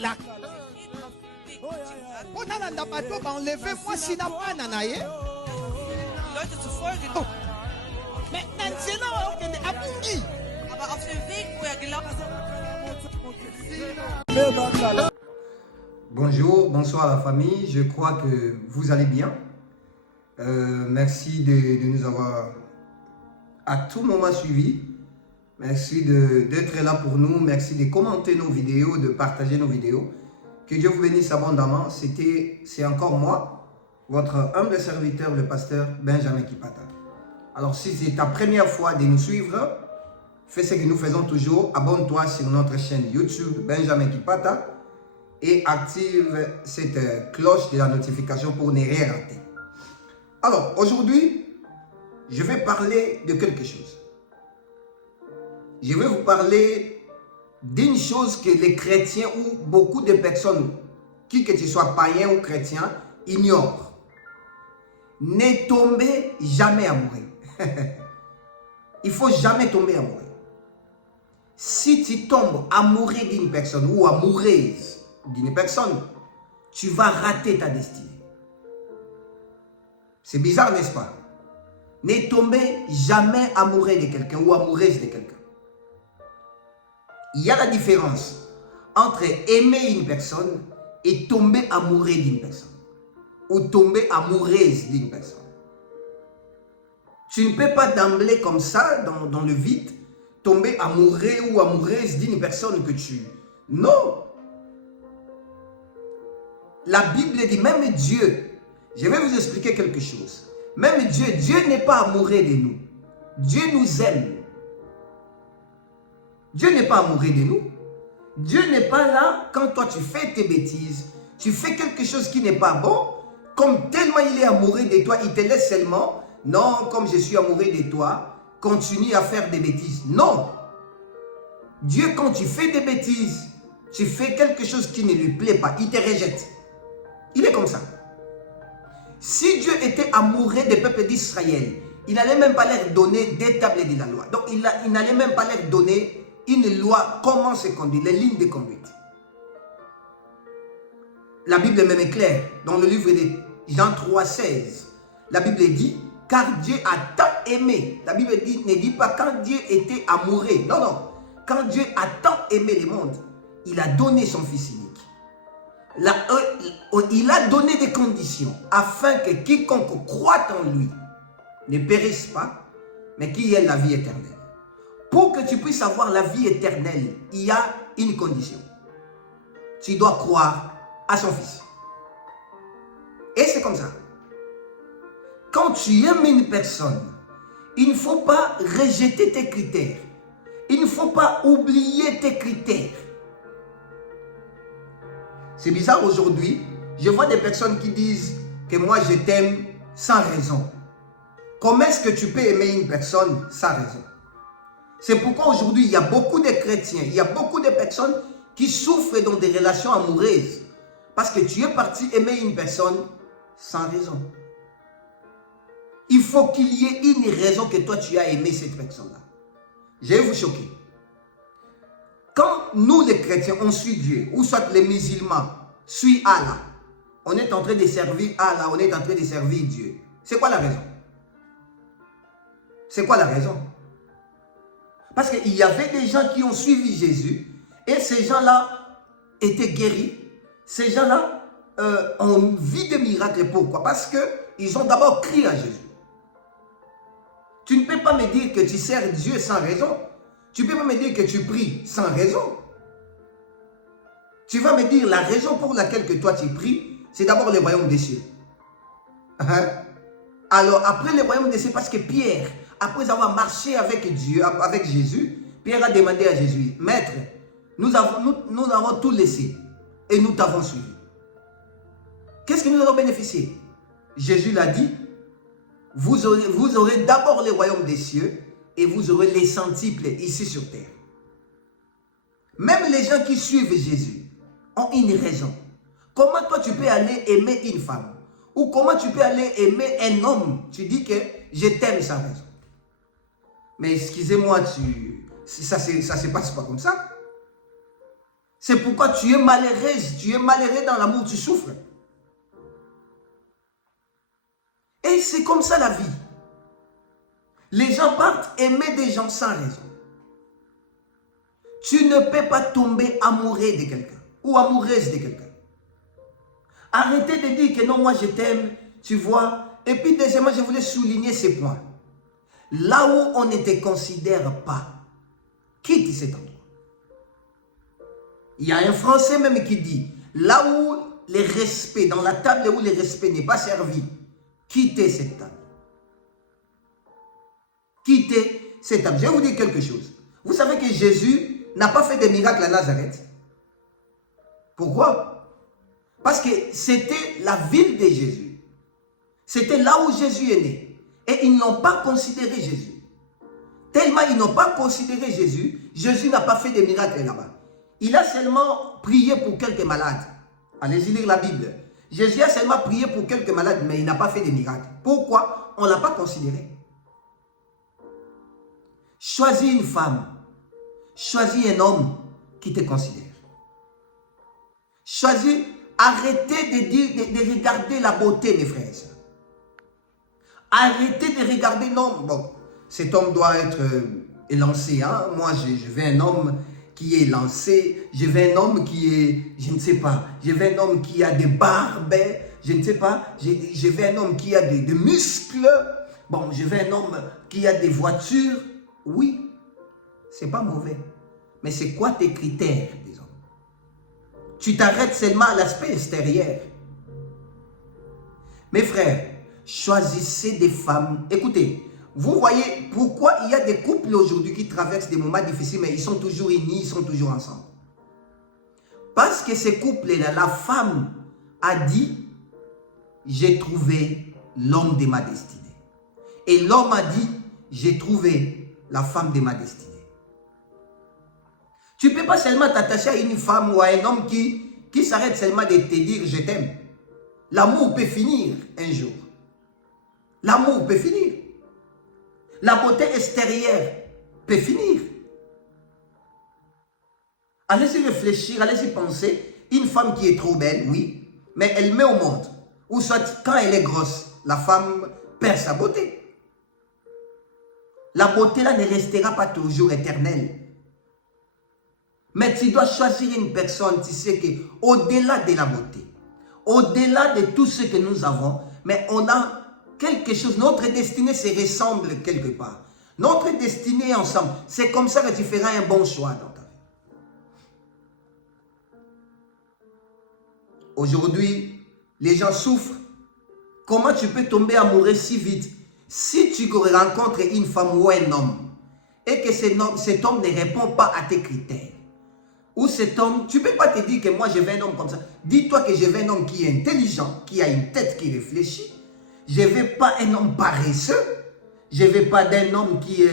la enlevez-moi si n'a pas nanaye. Leute zu folgen. Mais Nansena Abungi. Aber auf dem Weg, wo er gelaufen ist. Bonjour, bonsoir la famille, je crois que vous allez bien. Merci de nous avoir à tout moment suivis. Merci d'être là pour nous, merci de commenter nos vidéos, de partager nos vidéos. Que Dieu vous bénisse abondamment. C'est encore moi, votre humble serviteur, le pasteur Benjamin Kipata. Alors si c'est ta première fois de nous suivre, fais ce que nous faisons toujours. Abonne-toi sur notre chaîne YouTube Benjamin Kipata et active cette cloche de la notification pour ne rien rater. Alors aujourd'hui, je vais parler de quelque chose. Je vais vous parler d'une chose que les chrétiens ou beaucoup de personnes, qui que tu sois païen ou chrétien, ignorent. Ne tombez jamais amoureux. Il ne faut jamais tomber amoureux. Si tu tombes amoureux d'une personne ou amoureuse d'une personne, tu vas rater ta destinée. C'est bizarre, n'est-ce pas? Ne tombez jamais amoureux de quelqu'un ou amoureuse de quelqu'un. Il y a la différence entre aimer une personne et tomber amoureux d'une personne. Ou tomber amoureuse d'une personne. Tu ne peux pas d'emblée comme ça, dans le vide, tomber amoureux ou amoureuse d'une personne que tu... Non! La Bible dit, même Dieu, je vais vous expliquer quelque chose. Même Dieu n'est pas amoureux de nous. Dieu nous aime. Dieu n'est pas amoureux de nous. Dieu n'est pas là quand toi tu fais tes bêtises, tu fais quelque chose qui n'est pas bon, comme tellement il est amoureux de toi, il te laisse seulement, non, comme je suis amoureux de toi, continue à faire des bêtises. Non. Dieu, quand tu fais des bêtises, tu fais quelque chose qui ne lui plaît pas, il te rejette. Il est comme ça. Si Dieu était amoureux des peuples d'Israël, il n'allait même pas leur donner des tables de la loi. Donc il n'allait même pas leur donner une loi, comment se conduire, les lignes de conduite. La Bible même est claire, dans le livre de Jean 3,16. La Bible dit, car Dieu a tant aimé. La Bible dit, ne dit pas quand Dieu était amoureux. Non, non. Quand Dieu a tant aimé le monde, il a donné son Fils unique. Il a donné des conditions afin que quiconque croit en lui ne périsse pas, mais qu'il ait la vie éternelle. Pour que tu puisses avoir la vie éternelle, il y a une condition. Tu dois croire à son Fils. Et c'est comme ça. Quand tu aimes une personne, il ne faut pas rejeter tes critères. Il ne faut pas oublier tes critères. C'est bizarre aujourd'hui, je vois des personnes qui disent que moi je t'aime sans raison. Comment est-ce que tu peux aimer une personne sans raison? C'est pourquoi aujourd'hui, il y a beaucoup de chrétiens, il y a beaucoup de personnes qui souffrent dans des relations amoureuses. Parce que tu es parti aimer une personne sans raison. Il faut qu'il y ait une raison que toi tu as aimé cette personne-là. Je vais vous choquer. Quand nous les chrétiens, on suit Dieu, ou soit les musulmans suivent Allah, on est en train de servir Allah, on est en train de servir Dieu. C'est quoi la raison? C'est quoi la raison? Parce qu'il y avait des gens qui ont suivi Jésus et ces gens-là étaient guéris. Ces gens-là ont vu des miracles. Pourquoi? Parce qu'ils ont d'abord crié à Jésus. Tu ne peux pas me dire que tu sers Dieu sans raison. Tu ne peux pas me dire que tu pries sans raison. Tu vas me dire la raison pour laquelle que toi tu pries, c'est d'abord le royaume des cieux. Alors après le royaume des cieux, parce que Pierre, après avoir marché avec Dieu, avec Jésus, Pierre a demandé à Jésus, Maître, nous avons tout laissé et nous t'avons suivi. Qu'est-ce que nous avons bénéficié? Jésus l'a dit, vous aurez d'abord le royaume des cieux et vous aurez les centiples ici sur terre. Même les gens qui suivent Jésus ont une raison. Comment toi tu peux aller aimer une femme? Ou comment tu peux aller aimer un homme? Tu dis que je t'aime sans raison. Mais excusez-moi, ça se passe pas comme ça. C'est pourquoi tu es malheureux dans l'amour, tu souffres. Et c'est comme ça la vie. Les gens partent aimer des gens sans raison. Tu ne peux pas tomber amoureux de quelqu'un ou amoureuse de quelqu'un. Arrêtez de dire que non, moi je t'aime, tu vois. Et puis deuxièmement, je voulais souligner ces points. Là où on ne te considère pas, quitte cet endroit. Il y a un Français même qui dit, là où le respect, dans la table où le respect n'est pas servi, quittez cette table. Quittez cette table. Je vais vous dire quelque chose. Vous savez que Jésus n'a pas fait de miracles à Nazareth. Pourquoi? Parce que c'était la ville de Jésus. C'était là où Jésus est né. Et ils n'ont pas considéré Jésus. Tellement ils n'ont pas considéré Jésus, Jésus n'a pas fait de miracles là-bas. Il a seulement prié pour quelques malades. Allez-y lire la Bible. Jésus a seulement prié pour quelques malades, mais il n'a pas fait de miracles. Pourquoi? On ne l'a pas considéré. Choisis une femme. Choisis un homme qui te considère. Choisis, arrêtez de regarder la beauté, mes frères et sœurs. Arrêtez de regarder, non, bon, cet homme doit être élancé. Hein? Moi, je veux un homme qui est lancé. Je veux un homme qui est, je ne sais pas, je veux un homme qui a des barbes, je ne sais pas, je veux un homme qui a des muscles. Bon, je veux un homme qui a des voitures. Oui, c'est pas mauvais. Mais c'est quoi tes critères des hommes? Tu t'arrêtes seulement à l'aspect extérieur. Mes frères, choisissez des femmes. Écoutez, vous voyez pourquoi il y a des couples aujourd'hui qui traversent des moments difficiles, mais ils sont toujours unis, ils sont toujours ensemble. Parce que ces couples-là, la femme a dit, j'ai trouvé l'homme de ma destinée. Et l'homme a dit, j'ai trouvé la femme de ma destinée. Tu ne peux pas seulement t'attacher à une femme ou à un homme qui s'arrête seulement de te dire je t'aime. L'amour peut finir un jour. L'amour peut finir. La beauté extérieure peut finir. Allez-y réfléchir, allez-y penser. Une femme qui est trop belle, oui, mais elle met au monde. Ou soit quand elle est grosse, la femme perd sa beauté. La beauté là ne restera pas toujours éternelle. Mais tu dois choisir une personne, tu sais qu'au-delà de la beauté, au-delà de tout ce que nous avons, mais on a quelque chose, notre destinée se ressemble quelque part. Notre destinée est ensemble. C'est comme ça que tu feras un bon choix dans ta vie. Aujourd'hui, les gens souffrent. Comment tu peux tomber amoureux si vite? Si tu rencontres une femme ou un homme et que cet homme ne répond pas à tes critères, ou cet homme, tu ne peux pas te dire que moi je veux un homme comme ça. Dis-toi que je veux un homme qui est intelligent, qui a une tête qui réfléchit. Je ne veux pas un homme paresseux. Je ne veux pas d'un homme qui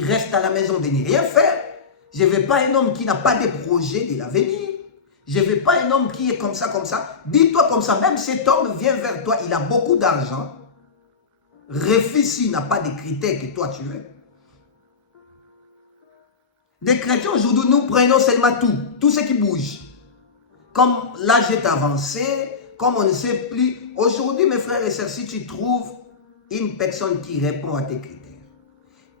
reste à la maison de ne rien faire. Je ne veux pas un homme qui n'a pas de projet de l'avenir. Je ne veux pas un homme qui est comme ça, comme ça. Dis-toi comme ça, même cet homme vient vers toi, il a beaucoup d'argent. Réfléchis, il n'a pas de critères que toi tu veux. Des chrétiens aujourd'hui, nous prenons seulement tout ce qui bouge. Comme l'âge est avancé, comme on ne sait plus. Aujourd'hui, mes frères et sœurs, si tu trouves une personne qui répond à tes critères,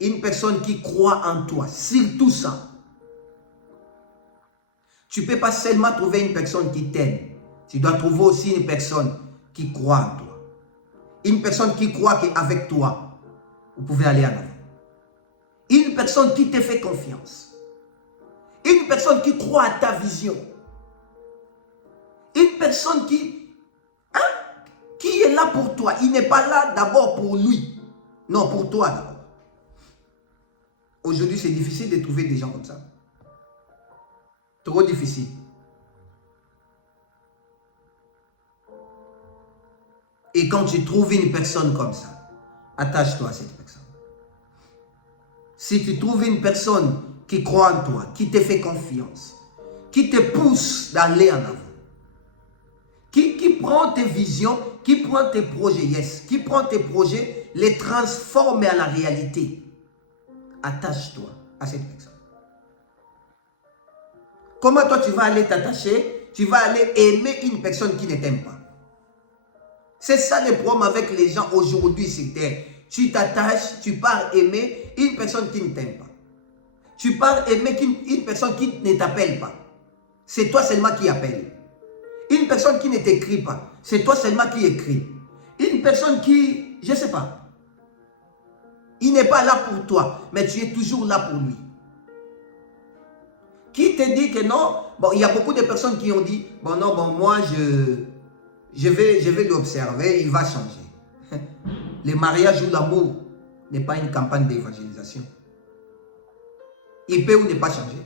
une personne qui croit en toi, surtout ça, tu ne peux pas seulement trouver une personne qui t'aime. Tu dois trouver aussi une personne qui croit en toi. Une personne qui croit qu'avec toi, vous pouvez aller en avant. Une personne qui te fait confiance. Une personne qui croit à ta vision. Une personne qui est là pour toi. Il n'est pas là d'abord pour lui. Non, pour toi d'abord. Aujourd'hui, c'est difficile de trouver des gens comme ça. Trop difficile. Et quand tu trouves une personne comme ça, attache-toi à cette personne. Si tu trouves une personne qui croit en toi, qui te fait confiance, qui te pousse d'aller en avant, qui prend tes visions, qui prend tes projets, qui prend tes projets, les transforme à la réalité, attache-toi à cette personne. Comment toi tu vas aller t'attacher, tu vas aller aimer une personne qui ne t'aime pas? C'est ça le problème avec les gens aujourd'hui sur terre. Tu t'attaches, tu pars aimer une personne qui ne t'aime pas. Tu pars aimer une personne qui ne t'appelle pas. C'est toi seulement qui appelle. Une personne qui ne t'écrit pas. C'est toi seulement qui écrit. Une personne qui, je ne sais pas, il n'est pas là pour toi, mais tu es toujours là pour lui. Qui te dit que non? Bon, il y a beaucoup de personnes qui ont dit, bon non, bon moi je vais l'observer, il va changer. Le mariage ou l'amour n'est pas une campagne d'évangélisation. Il peut ou ne pas changer.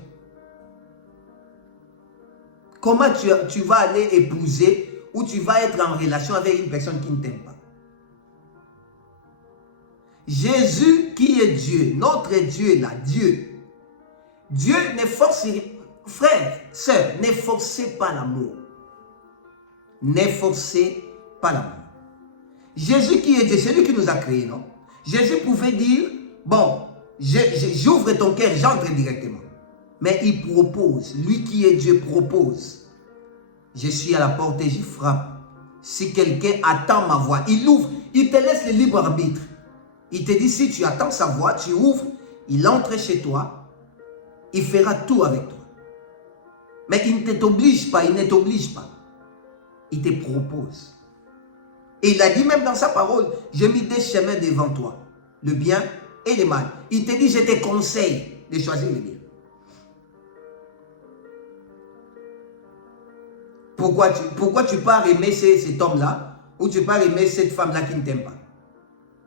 Comment tu vas aller épouser ou tu vas être en relation avec une personne qui ne t'aime pas? Jésus qui est Dieu, notre Dieu est là, Dieu. Dieu ne force, frère, sœur, ne forcez pas l'amour. Ne forcez pas l'amour. Jésus qui est Dieu, c'est lui qui nous a créés, non? Jésus pouvait dire, bon, j'ouvre ton cœur, j'entre directement. Mais il propose, lui qui est Dieu propose. Je suis à la porte et je frappe. Si quelqu'un attend ma voix, il ouvre, il te laisse le libre arbitre. Il te dit, si tu attends sa voix, tu ouvres, il entre chez toi, il fera tout avec toi. Mais il ne t'oblige pas, il ne t'oblige pas. Il te propose. Et il a dit même dans sa parole, j'ai mis des chemins devant toi, le bien et le mal. Il te dit, je te conseille de choisir le bien. Pourquoi tu pars aimer cet homme-là ou tu pars aimer cette femme-là qui ne t'aime pas?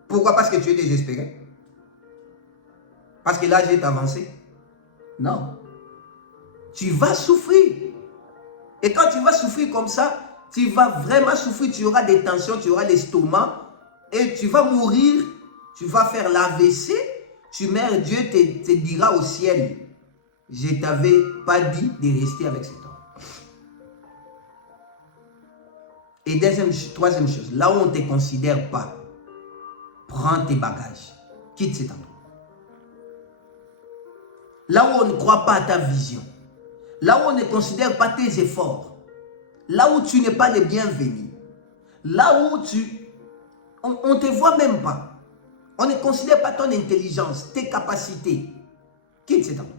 Pourquoi? Parce que tu es désespéré? Parce que l'âge est avancé? Non. Tu vas souffrir. Et quand tu vas souffrir comme ça, tu vas vraiment souffrir. Tu auras des tensions, tu auras l'estomac et tu vas mourir. Tu vas faire l'AVC. Tu meurs, Dieu te dira au ciel, je ne t'avais pas dit de rester avec cet homme. Et troisième chose, là où on ne te considère pas, prends tes bagages, quitte cet endroit. Là où on ne croit pas à ta vision, là où on ne considère pas tes efforts, là où tu n'es pas le bienvenu, là où on ne te voit même pas, on ne considère pas ton intelligence, tes capacités, quitte cet endroit.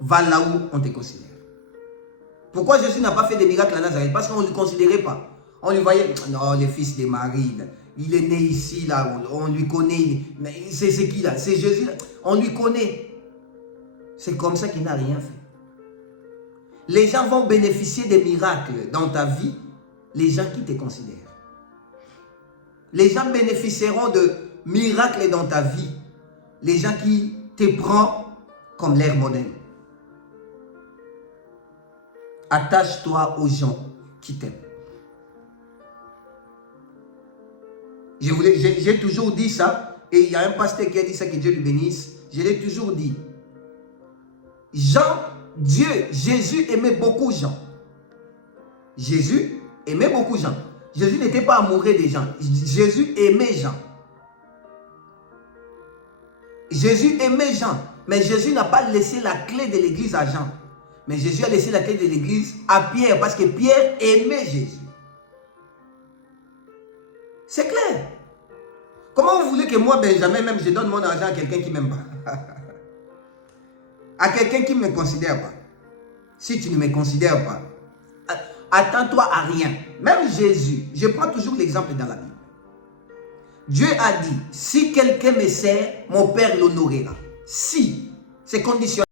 Va là où on te considère. Pourquoi Jésus n'a pas fait de miracles à Nazareth? Parce qu'on ne le considérait pas. On lui voyait, non, le fils de Marie, il est né ici, là, on lui connaît. Mais c'est qui là? C'est Jésus, là. On lui connaît. C'est comme ça qu'il n'a rien fait. Les gens vont bénéficier des miracles dans ta vie, les gens qui te considèrent. Les gens bénéficieront de miracles dans ta vie, les gens qui te prennent comme leur modèle. Attache-toi aux gens qui t'aiment. J'ai toujours dit ça, et il y a un pasteur qui a dit ça, que Dieu lui bénisse. Je l'ai toujours dit. Jésus aimait beaucoup Jean. Jésus aimait beaucoup Jean. Jésus n'était pas amoureux des gens. Jésus aimait Jean. Jésus aimait Jean. Mais Jésus n'a pas laissé la clé de l'église à Jean. Mais Jésus a laissé la clé de l'église à Pierre. Parce que Pierre aimait Jésus. C'est clair. Comment vous voulez que moi, Benjamin, même je donne mon argent à quelqu'un qui ne m'aime pas? À quelqu'un qui ne me considère pas. Si tu ne me considères pas, attends-toi à rien. Même Jésus, je prends toujours l'exemple dans la Bible. Dieu a dit, si quelqu'un me sert, mon Père l'honorera. Si, c'est conditionnel.